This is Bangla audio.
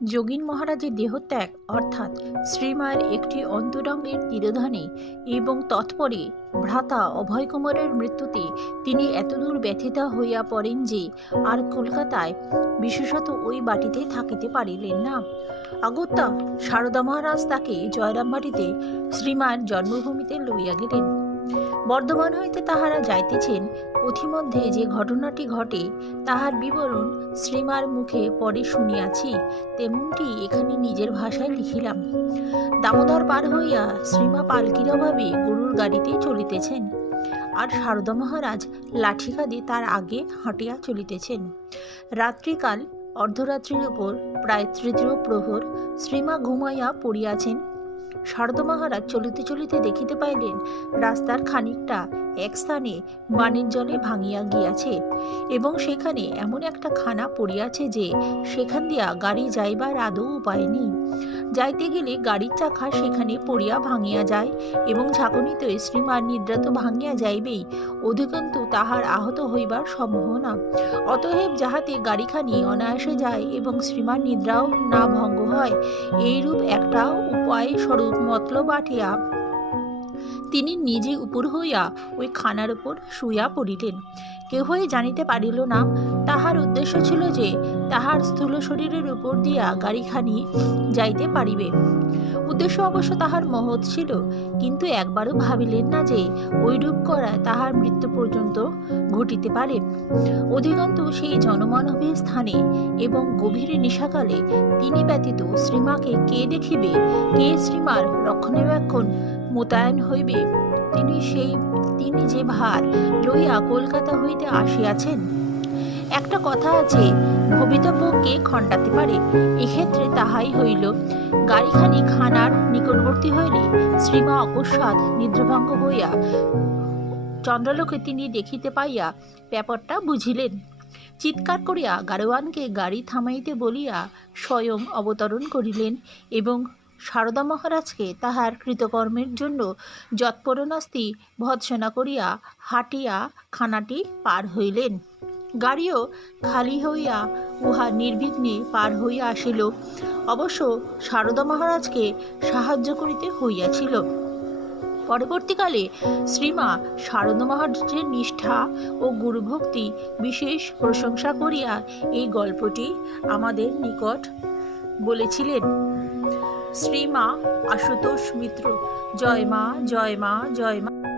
যোগীন মহারাজের দেহত্যাগ, অর্থাৎ শ্রীমায়ের একটি অন্তরঙ্গের তিরোধানে এবং তৎপরে ভ্রাতা অভয় কুমারের মৃত্যুতে তিনি এতদূর ব্যথিতা হইয়া পড়েন যে আর কলকাতায় বিশেষত ওই বাটিতে থাকিতে পারিলেন না। আগত্যা সারদা মহারাজ তাকে জয়রামবাটিতে শ্রীমায়ের জন্মভূমিতে লইয়া গেলেন। বর্ধমান হইতে তাহারা যাইতেছেন, পথিমধ্যে যে ঘটনাটি ঘটে, তাহার বিবরণ শ্রীমার মুখে পরে শুনিয়াছি, তেমনটি এখানে নিজের ভাষায় লিখিলাম। দামোদর পার হইয়া শ্রীমা পালকির অভাবে গরুর গাড়িতে চলিতেছেন। আর শারদা মহারাজ লাঠিকাদি তার আগে হাঁটিয়া চলিতেছেন। রাত্রিকাল, অর্ধরাত্রির উপর, প্রায় তৃতীয় প্রহর, শ্রীমা ঘুমাইয়া পড়িয়াছেন। শারদা মহারাজ চলিতে চলিতে দেখিতে পাইলেন, রাস্তার খানিকটা এক স্থানে বানের জলে ভাঙিয়া গিয়াছে এবং সেখানে এমন একটা খানা পড়িয়াছে যে সেখান দিয়া গাড়ি যাইবার আদৌ উপায় নেই। যাইতে গেলে গাড়ির চাকা সেখানে পড়িয়া ভাঙিয়া যায় এবং ঝাঁকুনিতে শ্রীমার নিদ্রা তো ভাঙিয়া যাইবেই, অধিকন্তু তাহার আহত হইবার সম্ভাবনা। অতএব যাহাতে গাড়িখানি অনায়াসে যায় এবং শ্রীমার নিদ্রাও না ভঙ্গ হয়, এইরূপ একটা উপায় স্বরূপ মতলব আটিয়া তিনি নিজে উপর হইয়া ওই খানার উপর শুইয়া পড়িলেন। কেহই জানিতে পারিল না তাহার উদ্দেশ্য ছিল যে তাহার স্থূল শরীরের উপর দিয়া গাড়িখানি যাইতে পারিবে। উদ্দেশ্য অবশ্য তাহার মহৎ ছিল, কিন্তু একবারও ভাবিলেন না যে ওইরূপ করা তাহার মৃত্যু পর্যন্ত ঘটিতে পারে। অধিকন্তু সেই জনমানবীর স্থানে এবং গভীর নিশাকালে তিনি ব্যতীত শ্রীমাকে কে দেখিবে, কে শ্রীমার রক্ষণাবেক্ষণ মোতায়েন হইবে? তিনি সেই, তিনি যে ভার লইয়া কলকাতা হইতে আসিয়াছেন? একটা কথা আছে ভবিতব্যকে খণ্ডাতে পারে। এক্ষেত্রে তাহাই হইল, গাড়িখানি খানার নিকটবর্তী হইলে শ্রীমা অকস্মাৎ নিদ্রভঙ্গ হইয়া চন্দ্রলোকে তিনি দেখিতে পাইয়া ব্যাপারটা বুঝিলেন। চিৎকার করিয়া গাড়োয়ানকে গাড়ি থামাইতে বলিয়া স্বয়ং অবতরণ করিলেন এবং সারদা মহারাজকে তাহার কৃতকর্মের জন্য যৎপরণাস্তি ভৎসনা করিয়া হাঁটিয়া খানাটি পার হইলেন। গাড়িও খালি হইয়া উহা নির্বিঘ্নে পার হইয়া আসিল। অবশ্য সারদা মহারাজকে সাহায্য করিতে হইয়াছিল। পরবর্তীকালে শ্রীমা শারদা মহারাজের নিষ্ঠা ও গুরুভক্তি বিশেষ প্রশংসা করিয়া এই গল্পটি আমাদের নিকট বলেছিলেন। শ্রীমা আশুতোষ মিত্র, জয় মা জয় মা জয় মা।